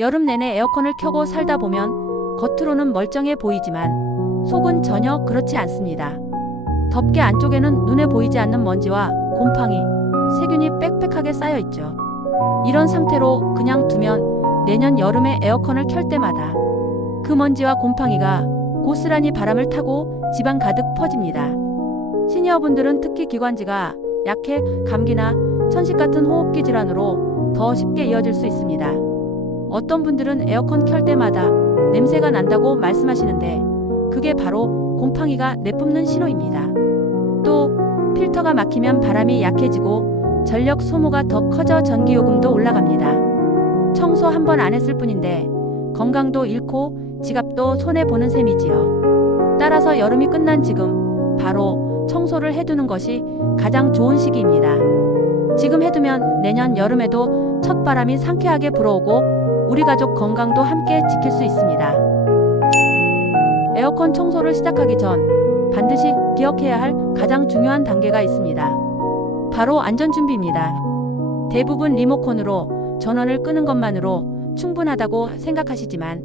여름 내내 에어컨을 켜고 살다 보면 겉으로는 멀쩡해 보이지만 속은 전혀 그렇지 않습니다. 덮개 안쪽에는 눈에 보이지 않는 먼지와 곰팡이, 세균이 빽빽하게 쌓여 있죠. 이런 상태로 그냥 두면 내년 여름에 에어컨을 켤 때마다 그 먼지와 곰팡이가 고스란히 바람을 타고 집안 가득 퍼집니다. 시니어분들은 특히 기관지가 약해 감기나 천식 같은 호흡기 질환으로 더 쉽게 이어질 수 있습니다. 어떤 분들은 에어컨 켤 때마다 냄새가 난다고 말씀하시는데 그게 바로 곰팡이가 내뿜는 신호입니다. 또 필터가 막히면 바람이 약해지고 전력 소모가 더 커져 전기요금도 올라갑니다. 청소 한 번 안 했을 뿐인데 건강도 잃고 지갑도 손해보는 셈이지요. 따라서 여름이 끝난 지금 바로 청소를 해두는 것이 가장 좋은 시기입니다. 지금 해두면 내년 여름에도 첫 바람이 상쾌하게 불어오고 우리 가족 건강도 함께 지킬 수 있습니다. 에어컨 청소를 시작하기 전 반드시 기억해야 할 가장 중요한 단계가 있습니다. 바로 안전준비입니다. 대부분 리모컨으로 전원을 끄는 것만으로 충분하다고 생각하시지만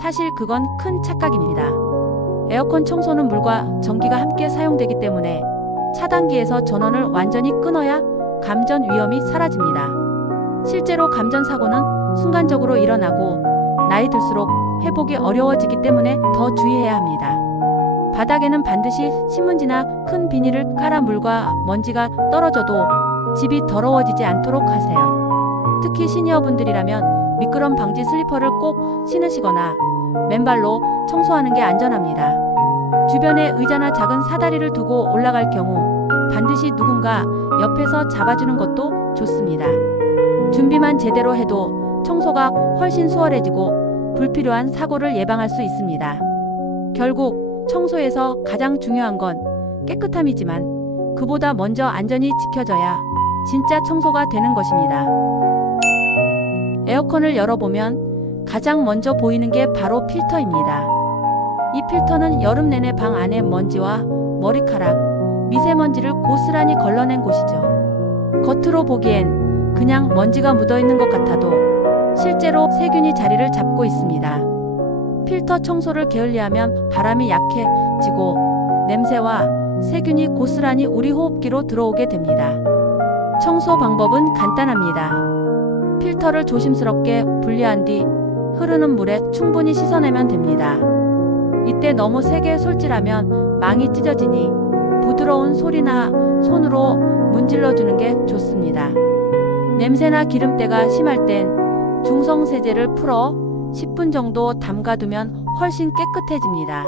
사실 그건 큰 착각입니다. 에어컨 청소는 물과 전기가 함께 사용되기 때문에 차단기에서 전원을 완전히 끊어야 감전 위험이 사라집니다. 실제로 감전 사고는 순간적으로 일어나고 나이 들수록 회복이 어려워지기 때문에 더 주의해야 합니다. 바닥에는 반드시 신문지나 큰 비닐을 깔아 물과 먼지가 떨어져도 집이 더러워지지 않도록 하세요. 특히 시니어분들이라면 미끄럼 방지 슬리퍼를 꼭 신으시거나 맨발로 청소하는 게 안전합니다. 주변에 의자나 작은 사다리를 두고 올라갈 경우 반드시 누군가 옆에서 잡아주는 것도 좋습니다. 준비만 제대로 해도 청소가 훨씬 수월해지고 불필요한 사고를 예방할 수 있습니다. 결국 청소에서 가장 중요한 건 깨끗함이지만 그보다 먼저 안전이 지켜져야 진짜 청소가 되는 것입니다. 에어컨을 열어보면 가장 먼저 보이는 게 바로 필터입니다. 이 필터는 여름 내내 방 안의 먼지와 머리카락, 미세먼지를 고스란히 걸러낸 곳이죠. 겉으로 보기엔 그냥 먼지가 묻어있는 것 같아도 실제로 세균이 자리를 잡고 있습니다. 필터 청소를 게을리하면 바람이 약해지고 냄새와 세균이 고스란히 우리 호흡기로 들어오게 됩니다. 청소 방법은 간단합니다. 필터를 조심스럽게 분리한 뒤 흐르는 물에 충분히 씻어내면 됩니다. 이때 너무 세게 솔질하면 망이 찢어지니 부드러운 소리나 손으로 문질러주는 게 좋습니다. 냄새나 기름때가 심할 땐 중성세제를 풀어 10분 정도 담가두면 훨씬 깨끗해집니다.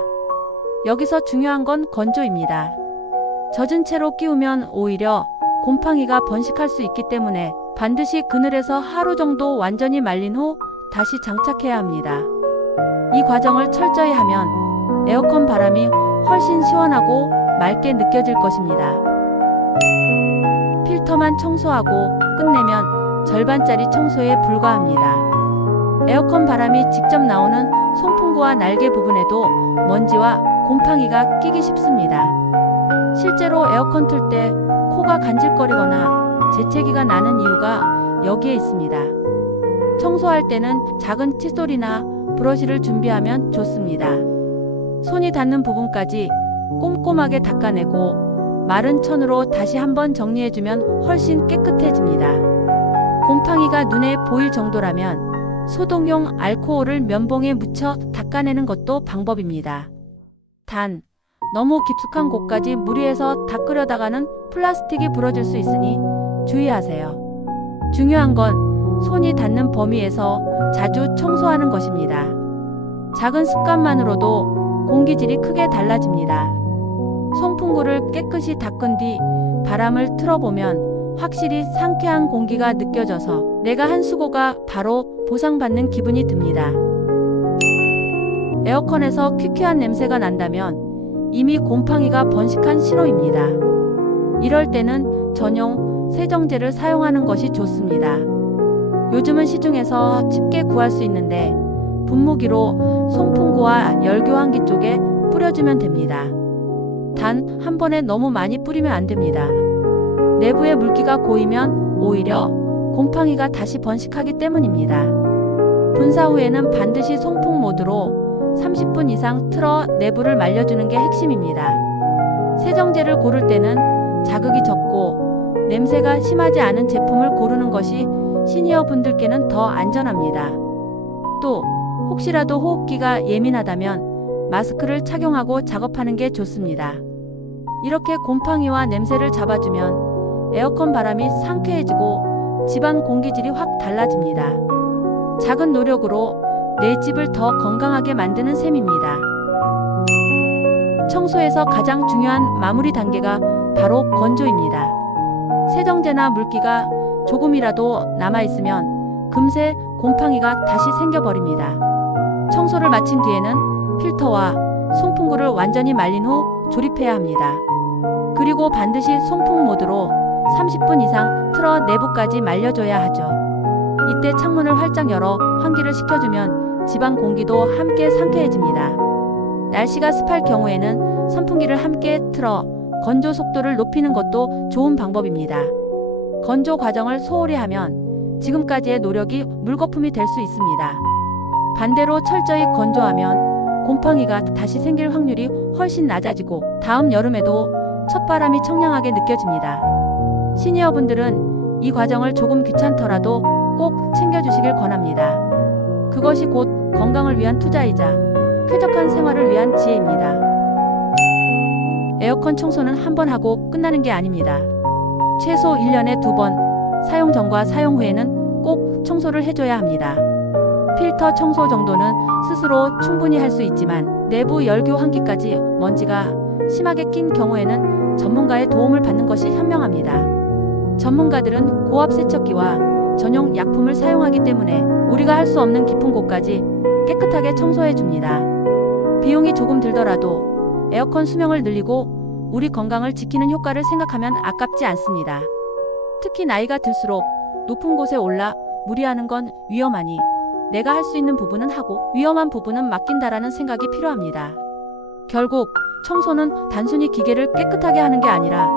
여기서 중요한 건 건조입니다. 젖은 채로 끼우면 오히려 곰팡이가 번식할 수 있기 때문에 반드시 그늘에서 하루 정도 완전히 말린 후 다시 장착해야 합니다. 이 과정을 철저히 하면 에어컨 바람이 훨씬 시원하고 맑게 느껴질 것입니다. 필터만 청소하고 끝내면 절반짜리 청소에 불과합니다. 에어컨 바람이 직접 나오는 송풍구와 날개 부분에도 먼지와 곰팡이가 끼기 쉽습니다. 실제로 에어컨 틀 때 코가 간질거리거나 재채기가 나는 이유가 여기에 있습니다. 청소할 때는 작은 칫솔이나 브러쉬를 준비하면 좋습니다. 손이 닿는 부분까지 꼼꼼하게 닦아내고 마른 천으로 다시 한번 정리해주면 훨씬 깨끗해집니다. 곰팡이가 눈에 보일 정도라면 소독용 알코올을 면봉에 묻혀 닦아내는 것도 방법입니다. 단, 너무 깊숙한 곳까지 무리해서 닦으려다가는 플라스틱이 부러질 수 있으니 주의하세요. 중요한 건 손이 닿는 범위에서 자주 청소하는 것입니다. 작은 습관만으로도 공기질이 크게 달라집니다. 송풍구를 깨끗이 닦은 뒤 바람을 틀어보면 확실히 상쾌한 공기가 느껴져서 내가 한 수고가 바로 보상받는 기분이 듭니다. 에어컨에서 퀴퀴한 냄새가 난다면 이미 곰팡이가 번식한 신호입니다. 이럴 때는 전용 세정제를 사용하는 것이 좋습니다. 요즘은 시중에서 쉽게 구할 수 있는데 분무기로 송풍구와 열교환기 쪽에 뿌려주면 됩니다. 단, 한 번에 너무 많이 뿌리면 안 됩니다. 내부에 물기가 고이면 오히려 곰팡이가 다시 번식하기 때문입니다. 분사 후에는 반드시 송풍 모드로 30분 이상 틀어 내부를 말려주는 게 핵심입니다. 세정제를 고를 때는 자극이 적고 냄새가 심하지 않은 제품을 고르는 것이 시니어 분들께는 더 안전합니다. 또 혹시라도 호흡기가 예민하다면 마스크를 착용하고 작업하는 게 좋습니다. 이렇게 곰팡이와 냄새를 잡아주면 에어컨 바람이 상쾌해지고 집안 공기질이 확 달라집니다. 작은 노력으로 내 집을 더 건강하게 만드는 셈입니다. 청소에서 가장 중요한 마무리 단계가 바로 건조입니다. 세정제나 물기가 조금이라도 남아있으면 금세 곰팡이가 다시 생겨버립니다. 청소를 마친 뒤에는 필터와 송풍구를 완전히 말린 후 조립해야 합니다. 그리고 반드시 송풍 모드로 30분 이상 틀어 내부까지 말려줘야 하죠. 이때 창문을 활짝 열어 환기를 시켜주면 집안 공기도 함께 상쾌해집니다. 날씨가 습할 경우에는 선풍기를 함께 틀어 건조 속도를 높이는 것도 좋은 방법입니다. 건조 과정을 소홀히 하면 지금까지의 노력이 물거품이 될 수 있습니다. 반대로 철저히 건조하면 곰팡이가 다시 생길 확률이 훨씬 낮아지고 다음 여름에도 첫바람이 청량하게 느껴집니다. 시니어분들은 이 과정을 조금 귀찮더라도 꼭 챙겨주시길 권합니다. 그것이 곧 건강을 위한 투자이자 쾌적한 생활을 위한 지혜입니다. 에어컨 청소는 한 번 하고 끝나는 게 아닙니다. 최소 1년에 2번, 사용 전과 사용 후에는 꼭 청소를 해줘야 합니다. 필터 청소 정도는 스스로 충분히 할 수 있지만 내부 열교 환기까지 먼지가 심하게 낀 경우에는 전문가의 도움을 받는 것이 현명합니다. 전문가들은 고압 세척기와 전용 약품을 사용하기 때문에 우리가 할 수 없는 깊은 곳까지 깨끗하게 청소해 줍니다. 비용이 조금 들더라도 에어컨 수명을 늘리고 우리 건강을 지키는 효과를 생각하면 아깝지 않습니다. 특히 나이가 들수록 높은 곳에 올라 무리하는 건 위험하니 내가 할 수 있는 부분은 하고 위험한 부분은 맡긴다라는 생각이 필요합니다. 결국 청소는 단순히 기계를 깨끗하게 하는 게 아니라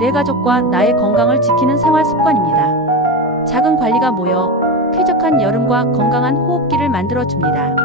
내 가족과 나의 건강을 지키는 생활 습관입니다. 작은 관리가 모여 쾌적한 여름과 건강한 호흡기를 만들어줍니다.